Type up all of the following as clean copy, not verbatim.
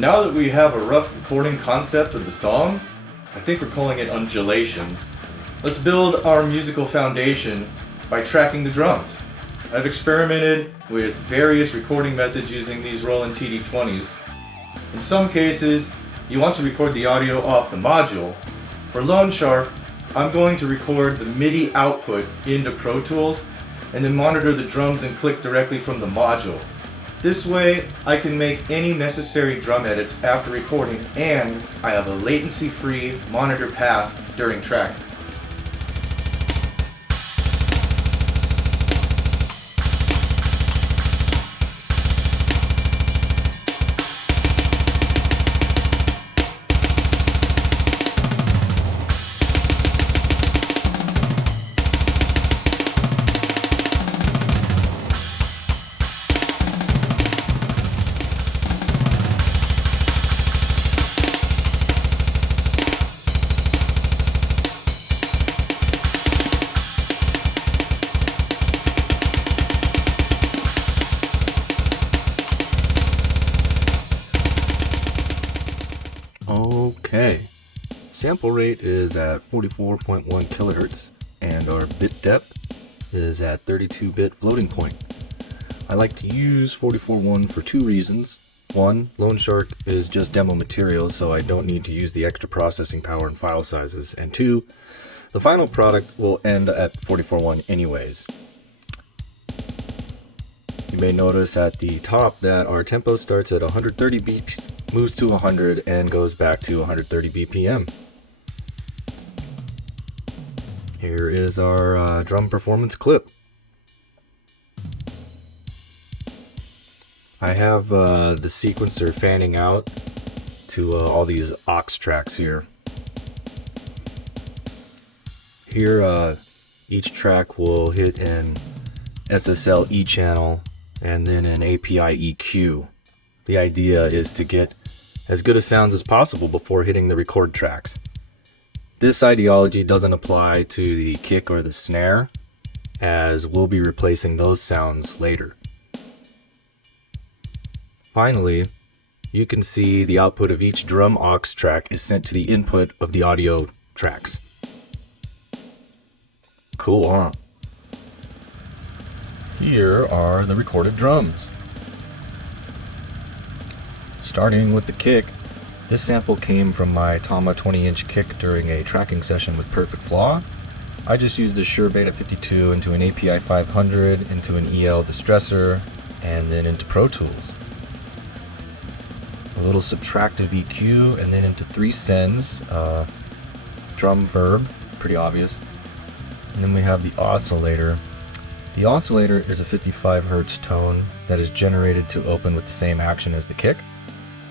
Now that we have a rough recording concept of the song, I think we're calling it undulations, let's build our musical foundation by tracking the drums. I've experimented with various recording methods using these Roland TD20s. In some cases, you want to record the audio off the module. For LoneShark, I'm going to record the MIDI output into Pro Tools and then monitor the drums and click directly from the module. This way, I can make any necessary drum edits after recording, and I have a latency-free monitor path during tracking. Okay, sample rate is at 44.1 kilohertz and our bit depth is at 32-bit floating point. I like to use 44.1 for two reasons. One, LoneShark is just demo material, so I don't need to use the extra processing power and file sizes. And two, the final product will end at 44.1 anyways. You may notice at the top that our tempo starts at 130 beats, moves to 100, and goes back to 130 BPM. Here is our drum performance clip. I have the sequencer fanning out to all these aux tracks here. Here, each track will hit an SSL E channel and then an API EQ. The idea is to get as good a sounds as possible before hitting the record tracks. This ideology doesn't apply to the kick or the snare, as we'll be replacing those sounds later. Finally, you can see the output of each drum aux track is sent to the input of the audio tracks. Cool, huh? Here are the recorded drums. Starting with the kick, this sample came from my Tama 20-inch kick during a tracking session with Perfect Flaw. I just used a Shure Beta 52 into an API 500, into an EL distressor, and then into Pro Tools. A little subtractive EQ, and then into 3 sends, drum verb, pretty obvious. And then we have the oscillator. The oscillator is a 55 Hz tone that is generated to open with the same action as the kick.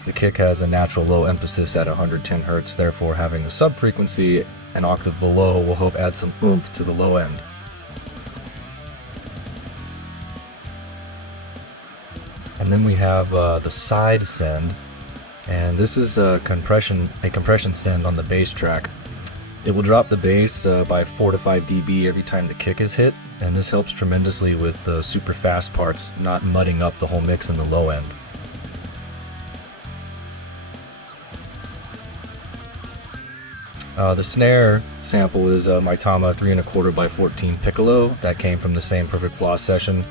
The kick has a natural low emphasis at 110 Hz, therefore having a sub-frequency an octave below will help add some oomph to the low end. And then we have the side send, and this is a compression send on the bass track. It will drop the bass by 4 to 5 dB every time the kick is hit, and this helps tremendously with the super fast parts not mudding up the whole mix in the low end. The snare sample is my Tama 3 1/4 by 14 Piccolo that came from the same Perfect Flaw session.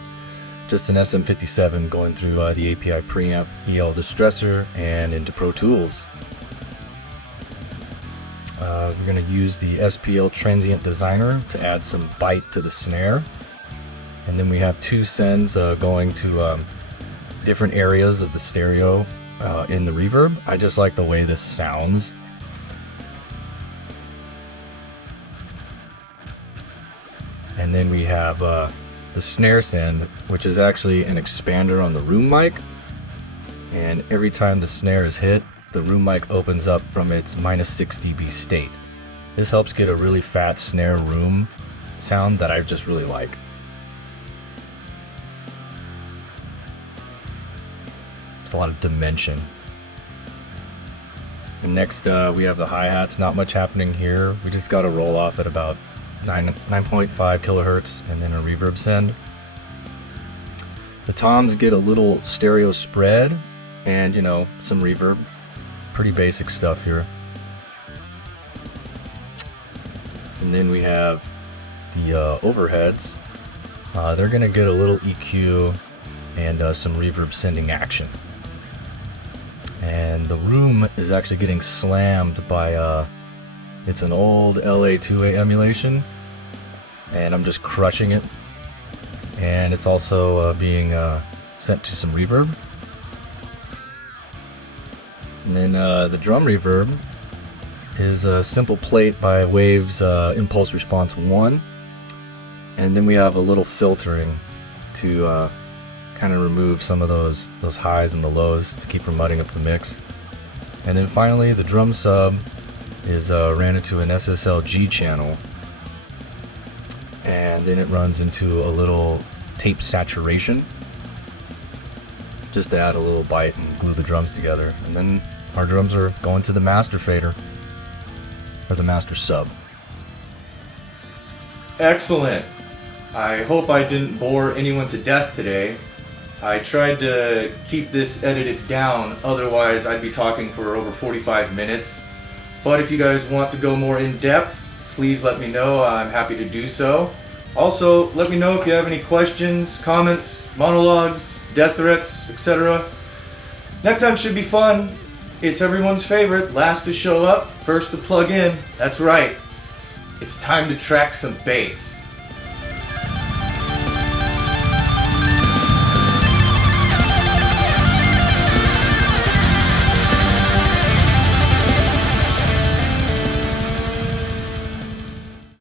Just an SM57 going through the API preamp, EL distressor, and into Pro Tools. We're going to use the SPL Transient Designer to add some bite to the snare. And then we have 2 sends going to different areas of the stereo in the reverb. I just like the way this sounds. And then we have the snare send, which is actually an expander on the room mic. And every time the snare is hit, the room mic opens up from its -6 dB state. This helps get a really fat snare room sound that I just really like. It's a lot of dimension. And next we have the hi-hats. Not much happening here. We just got to roll off at about 9.5 kilohertz and then a reverb send. The toms get a little stereo spread, and some reverb. Pretty basic stuff here. And then we have the overheads. They're gonna get a little EQ and some reverb sending action. And the room is actually getting slammed by it's an old LA2A emulation, and I'm just crushing it. And it's also being sent to some reverb. And then the drum reverb is a simple plate by Waves Impulse Response 1. And then we have a little filtering to kind of remove some of those highs and the lows to keep from mudding up the mix. And then finally, the drum sub is ran into an SSL-G channel, and then it runs into a little tape saturation just to add a little bite and glue the drums together. And then our drums are going to the master fader, or the master sub. Excellent. I hope I didn't bore anyone to death today. I tried to keep this edited down, otherwise I'd be talking for over 45 minutes. But if you guys want to go more in depth, please let me know. I'm happy to do so. Also, let me know if you have any questions, comments, monologues, death threats, etc. Next time should be fun. It's everyone's favorite, last to show up, first to plug in. That's right. It's time to track some bass.